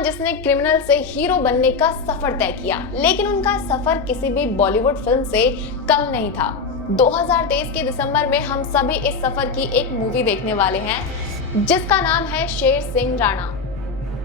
इंसान जिसने क्रिमिनल से हीरो बनने का सफर तय किया, लेकिन उनका सफर किसी भी बॉलीवुड फिल्म से कम नहीं था। 2023 के दिसंबर में हम सभी इस सफर की एक मूवी देखने वाले हैं जिसका नाम है शेर सिंह राणा।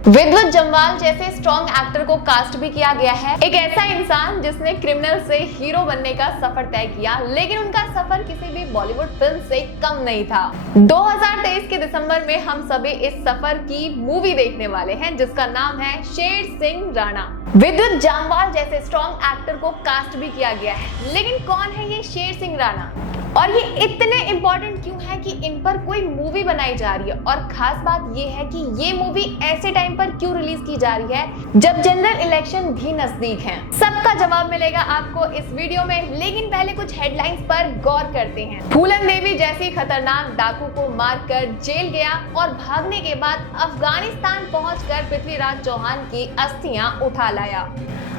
विद्युत जम्वाल जैसे स्ट्रॉन्ग एक्टर को कास्ट भी किया गया है। एक ऐसा इंसान जिसने क्रिमिनल से हीरो बनने का सफर तय किया, लेकिन उनका सफर किसी भी बॉलीवुड फिल्म से कम नहीं था। 2023 के दिसंबर में हम सभी इस सफर की मूवी देखने वाले हैं जिसका नाम है शेर सिंह राणा। विद्युत जम्वाल जैसे स्ट्रॉन्ग एक्टर को कास्ट भी किया गया है, लेकिन कौन है ये शेर सिंह राणा और ये इतने इंपॉर्टेंट क्यों है कि इन पर कोई मूवी बनाई जा रही है। और खास बात ये है कि ये मूवी ऐसे टाइम पर क्यों रिलीज की जा रही है जब जनरल इलेक्शन भी नजदीक हैं। सबका जवाब मिलेगा आपको इस वीडियो में, लेकिन पहले कुछ हेडलाइंस पर गौर करते हैं। फूलन देवी जैसी खतरनाक डाकू को मारकर जेल गया और भागने के बाद अफगानिस्तान पहुंचकर पृथ्वीराज चौहान की अस्थियां उठा लाया।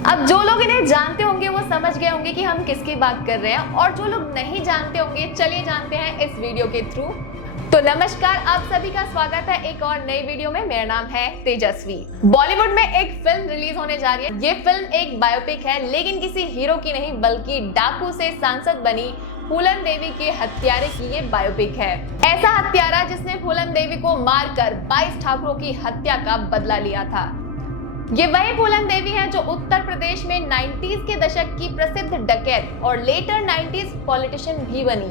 अब जो लोग इन्हें जानते होंगे वो समझ गए होंगे कि हम किसकी बात कर रहे हैं, और जो लोग नहीं जानते होंगे चलिए जानते हैं इस वीडियो के थ्रू। तो नमस्कार, आप सभी का स्वागत है एक और नई वीडियो में। मेरा नाम है तेजस्वी। बॉलीवुड में एक फिल्म रिलीज होने जा रही है। ये फिल्म एक बायोपिक है, लेकिन किसी हीरो की नहीं बल्कि डाकू से सांसद बनी फूलन देवी के हत्यारे की ये बायोपिक है। ऐसा हत्यारा जिसने फूलन देवी को मारकर 22 ठाकुरों की हत्या का बदला लिया था। ये वही फूलन देवी है जो उत्तर प्रदेश में 90s के दशक की प्रसिद्ध डकैत और लेटर 90s पॉलिटिशियन भी बनी।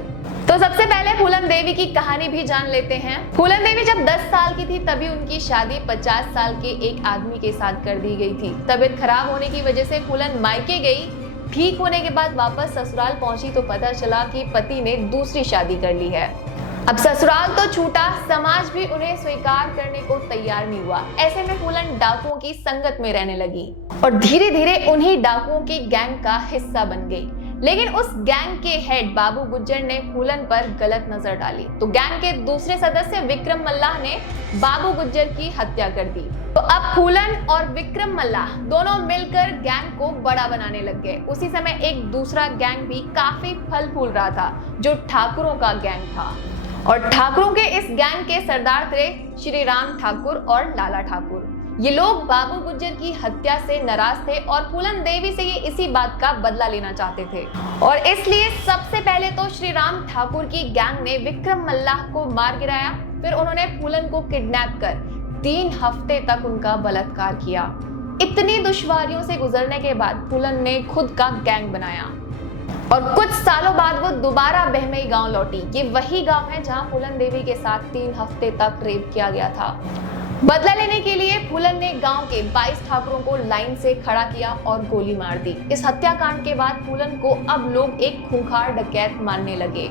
तो सबसे पहले फूलन देवी की कहानी भी जान लेते हैं। फूलन देवी जब 10 साल की थी तभी उनकी शादी 50 साल के एक आदमी के साथ कर दी गई थी। तबीयत खराब होने की वजह से फूलन मायके गई। ठीक होने के बाद वापस ससुराल पहुंची तो पता चला कि पति ने दूसरी शादी कर ली है। अब ससुराल तो छूटा, समाज भी उन्हें स्वीकार करने को तैयार नहीं हुआ। ऐसे में फूलन डाकुओं की संगत में रहने लगी और धीरे धीरे उन्हीं डाकुओं की गैंग का हिस्सा बन गई। लेकिन उस गैंग के हेड बाबू गुज्जर ने फूलन पर गलत नजर डाली, तो गैंग के दूसरे सदस्य विक्रम मल्लाह ने बाबू गुज्जर की हत्या कर दी। तो अब फूलन और विक्रम मल्लाह दोनों मिलकर गैंग को बड़ा बनाने लग गए। उसी समय एक दूसरा गैंग भी काफी फल फूल रहा था जो ठाकुरों का गैंग था, और ठाकुरों के इस गैंग के सरदार थे श्री राम ठाकुर और लाला ठाकुर। ये लोग बाबू गुज्जर की हत्या से नाराज थे और फूलन देवी से ये इसी बात का बदला लेना चाहते थे, और इसलिए सबसे पहले तो श्री राम ठाकुर की गैंग ने विक्रम मल्लाह को मार गिराया। फिर उन्होंने फूलन को किडनैप कर 3 हफ्ते तक उनका बलात्कार किया। इतनी दुश्वारियों से गुजरने के बाद फूलन ने खुद का गैंग बनाया और कुछ सालों बाद वो दोबारा बहमई गांव लौटी। ये वही गांव है जहां फूलन देवी के साथ 3 हफ्ते तक रेप किया गया था। बदला लेने के लिए फूलन ने गांव के 22 ठाकुरों को लाइन से खड़ा किया और गोली मार दी। इस हत्याकांड के बाद फूलन को अब लोग एक खूंखार डकैत मानने लगे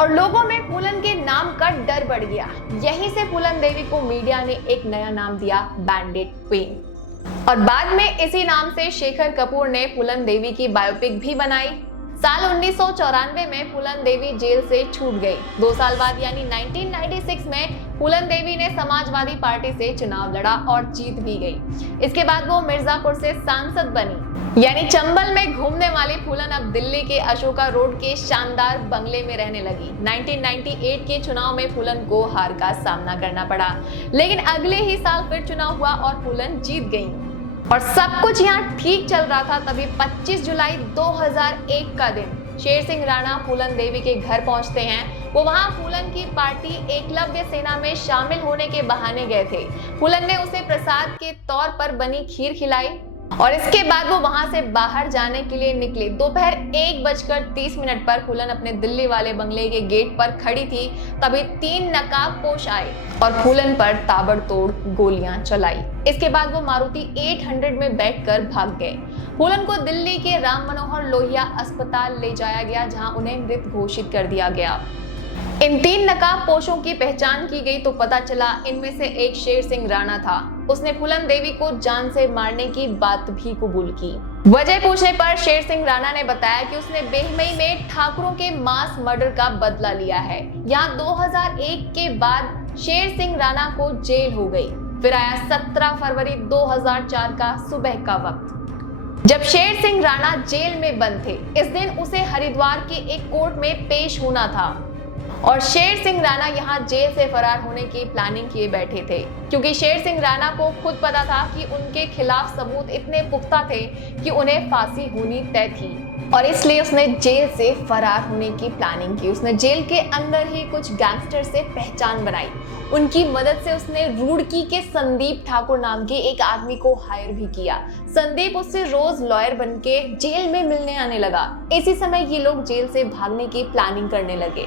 और लोगों में फूलन के नाम का डर बढ़ गया। यहीं से फूलन देवी को मीडिया ने एक नया नाम दिया, बैंडिट क्वीन। और बाद में इसी नाम से शेखर कपूर ने फूलन देवी की बायोपिक भी बनाई। साल 1994 में फूलन देवी जेल से छूट गई। 2 साल बाद यानी 1996 में फूलन देवी ने समाजवादी पार्टी से चुनाव लड़ा और जीत भी गई। इसके बाद वो मिर्जापुर से सांसद बनी। यानी चंबल में घूमने वाली फूलन अब दिल्ली के अशोका रोड के शानदार बंगले में रहने लगी। 1998 के चुनाव में फूलन को हार का सामना करना पड़ा, लेकिन अगले ही साल फिर चुनाव हुआ और फूलन जीत गई और सब कुछ यहाँ ठीक चल रहा था। तभी 25 जुलाई 2001 का दिन शेर सिंह राणा फूलन देवी के घर पहुंचते हैं। वो वहां फूलन की पार्टी एकलव्य सेना में शामिल होने के बहाने गए थे। फूलन ने उसे प्रसाद के तौर पर बनी खीर खिलाई और इसके बाद वो वहां से बाहर जाने के लिए निकले। दोपहर 1:30 पर फूलन अपने दिल्ली वाले बंगले के गेट पर खड़ी थी, तभी 3 नकाबपोश आए और फूलन पर ताबड़तोड़ गोलियां चलाई। इसके बाद वो मारुति 800 में बैठकर भाग गए। फूलन को दिल्ली के राम मनोहर लोहिया अस्पताल ले जाया गया, जहां उन्हें मृत घोषित कर दिया गया। इन 3 नकाबपोशों की पहचान की गई तो पता चला इनमें से एक शेर सिंह राणा था। उसने फूलन देवी को जान से मारने की बात भी कबूल की। वजह पूछने पर शेर सिंह राणा ने बताया कि उसने बेहमई में ठाकुरों के मास मर्डर का बदला लिया है। यहाँ 2001 के बाद शेर सिंह राणा को जेल हो गई। फिर आया 17 फरवरी 2004 का सुबह का वक्त, जब शेर सिंह राणा जेल में बंद थे। इस दिन उसे हरिद्वार के एक कोर्ट में पेश होना था और शेर सिंह राणा यहाँ जेल से फरार होने की प्लानिंग किए बैठे थे, क्योंकि शेर सिंह राणा को खुद पता था कि उनके खिलाफ सबूत इतने पुख्ता थे कि उन्हें फांसी होनी तय थी, और इसलिए उसने जेल से फरार होने की प्लानिंग की। उसने जेल के अंदर ही कुछ गैंगस्टर से पहचान बनाई। उनकी मदद से उसने रुड़की के संदीप ठाकुर नाम के एक आदमी को हायर भी किया। संदीप उससे रोज लॉयर बनके जेल में मिलने आने लगा। इसी समय ये लोग जेल से भागने की प्लानिंग करने लगे।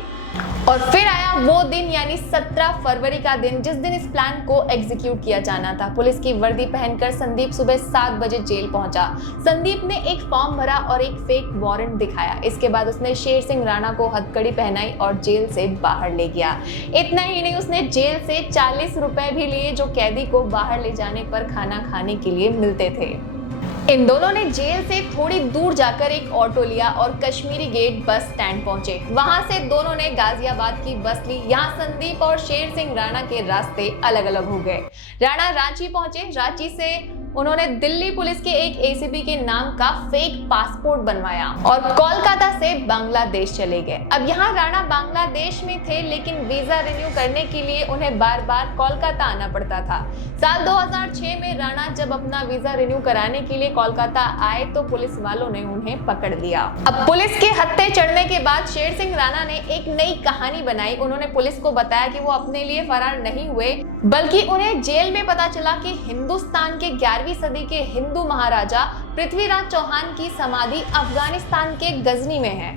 और फिर आया वो दिन, यानी 17 फरवरी का दिन, जिस दिन इस प्लान को एग्जीक्यूट किया जाना था। पुलिस की वर्दी पहनकर संदीप सुबह 7 बजे जेल पहुंचा। संदीप ने एक फॉर्म भरा और एक फेक वारंट दिखाया। इसके बाद उसने शेर सिंह राणा को हथकड़ी पहनाई और जेल से बाहर ले गया। इतना ही नहीं, उसने जेल से 40 रुपए भी लिए, जो कैदी को बाहर ले जाने पर खाना खाने के लिए मिलते थे। इन दोनों ने जेल से थोड़ी दूर जाकर एक ऑटो लिया और कश्मीरी गेट बस स्टैंड पहुंचे। वहां से दोनों ने गाजियाबाद की बस ली। यहाँ संदीप और शेर सिंह राणा के रास्ते अलग अलग हो गए। राणा रांची पहुंचे। रांची से उन्होंने दिल्ली पुलिस के एक एसीपी के नाम का फेक पासपोर्ट बनवाया और कोलकाता से बांग्लादेश चले गए। अब यहाँ राणा बांग्लादेश में थे, लेकिन वीजा रिन्यू करने के लिए उन्हें बार बार कोलकाता आना पड़ता था। साल 2006 में राणा जब अपना वीजा रिन्यू कराने के लिए कोलकाता आए तो पुलिस वालों ने उन्हें पकड़ लिया। अब पुलिस के हत्थे चढ़ने के बाद शेर सिंह राणा ने एक नई कहानी बनाई। उन्होंने पुलिस को बताया कि वो अपने लिए फरार नहीं हुए, बल्कि उन्हें जेल में पता चला कि हिंदुस्तान के 11वीं सदी के हिंदू महाराजा पृथ्वीराज चौहान की समाधि अफगानिस्तान के गजनी में है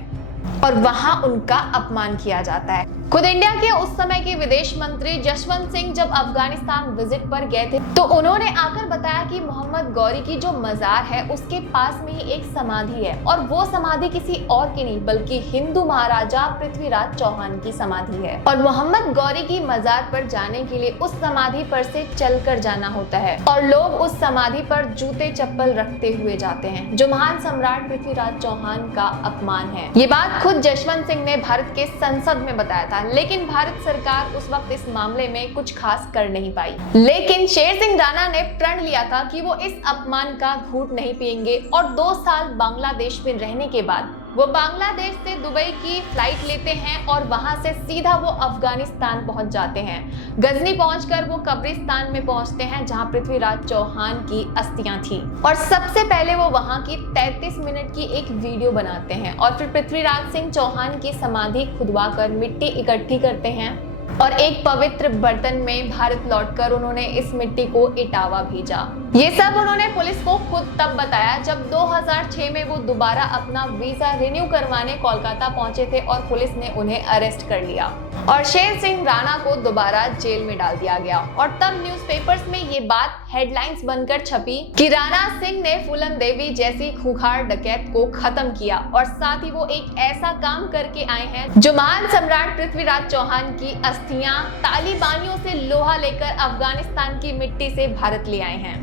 और वहां उनका अपमान किया जाता है। खुद इंडिया के उस समय के विदेश मंत्री जसवंत सिंह जब अफगानिस्तान विजिट पर गए थे तो उन्होंने आकर बताया कि मोहम्मद गौरी की जो मजार है उसके पास में ही एक समाधि है, और वो समाधि किसी और की नहीं बल्कि हिंदू महाराजा पृथ्वीराज चौहान की समाधि है। और मोहम्मद गौरी की मजार पर जाने के लिए उस समाधि पर से चलकर जाना होता है, और लोग उस समाधि पर जूते चप्पल रखते हुए जाते हैं, जो महान सम्राट पृथ्वीराज चौहान का अपमान है। ये बात खुद जसवंत सिंह ने भारत के संसद में बताया था, लेकिन भारत सरकार उस वक्त इस मामले में कुछ खास कर नहीं पाई। लेकिन शेर सिंह राणा ने प्रण लिया था कि वो इस अपमान का घूंट नहीं पिएंगे, और 2 साल बांग्लादेश में रहने के बाद वो बांग्लादेश से दुबई की फ्लाइट लेते हैं और वहां से सीधा वो अफगानिस्तान पहुंच जाते हैं। गजनी पहुंचकर वो कब्रिस्तान में पहुंचते हैं जहां पृथ्वीराज चौहान की अस्थियां थी, और सबसे पहले वो वहां की 33 मिनट की एक वीडियो बनाते हैं और फिर पृथ्वीराज सिंह चौहान की समाधि खुदवाकर मिट्टी इकट्ठी करते हैं और एक पवित्र बर्तन में भारत लौटकर उन्होंने इस मिट्टी को इटावा भेजा। ये सब उन्होंने पुलिस को खुद तब बताया जब 2006 में वो दोबारा अपना वीजा रिन्यू करवाने कोलकाता पहुंचे थे और पुलिस ने उन्हें अरेस्ट कर लिया और शेर सिंह राणा को दोबारा जेल में डाल दिया गया। और तब न्यूज़पेपर्स में ये बात हेडलाइंस बनकर छपी कि राणा सिंह ने फूलन देवी जैसी खूंखार डकैत को खत्म किया, और साथ ही वो एक ऐसा काम करके आए हैं जो महान सम्राट पृथ्वीराज चौहान की अस्थियां तालिबानियों से लोहा लेकर अफगानिस्तान की मिट्टी से भारत ले आए हैं।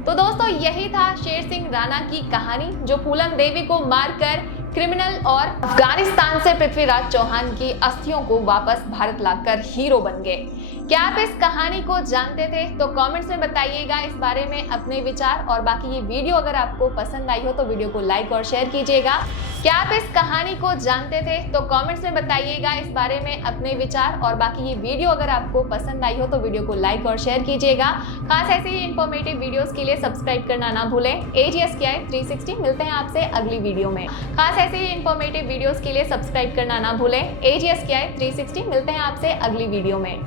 तो दोस्तों, यही था शेर सिंह राणा की कहानी, जो फूलन देवी को मारकर क्रिमिनल और अफगानिस्तान से पृथ्वीराज चौहान की अस्थियों को वापस भारत लाकर हीरो बन गए। क्या आप इस कहानी को जानते थे? तो कमेंट्स में बताइएगा इस बारे में अपने विचार। और बाकी ये वीडियो अगर आपको पसंद आई हो तो वीडियो को लाइक और शेयर कीजिएगा। क्या आप इस कहानी को जानते थे? तो कमेंट्स में बताइएगा इस बारे में अपने विचार। और बाकी ये वीडियो अगर आपको पसंद आई हो तो वीडियो को लाइक और शेयर कीजिएगा। खास ऐसे ही इंफॉर्मेटिव वीडियोस के लिए सब्सक्राइब करना ना भूलें। AGSKI 360 मिलते हैं आपसे अगली वीडियो में। खास ऐसे ही इंफॉर्मेटिव वीडियोस के लिए सब्सक्राइब करना ना भूलें। AGSKI 360 मिलते हैं आपसे अगली वीडियो में।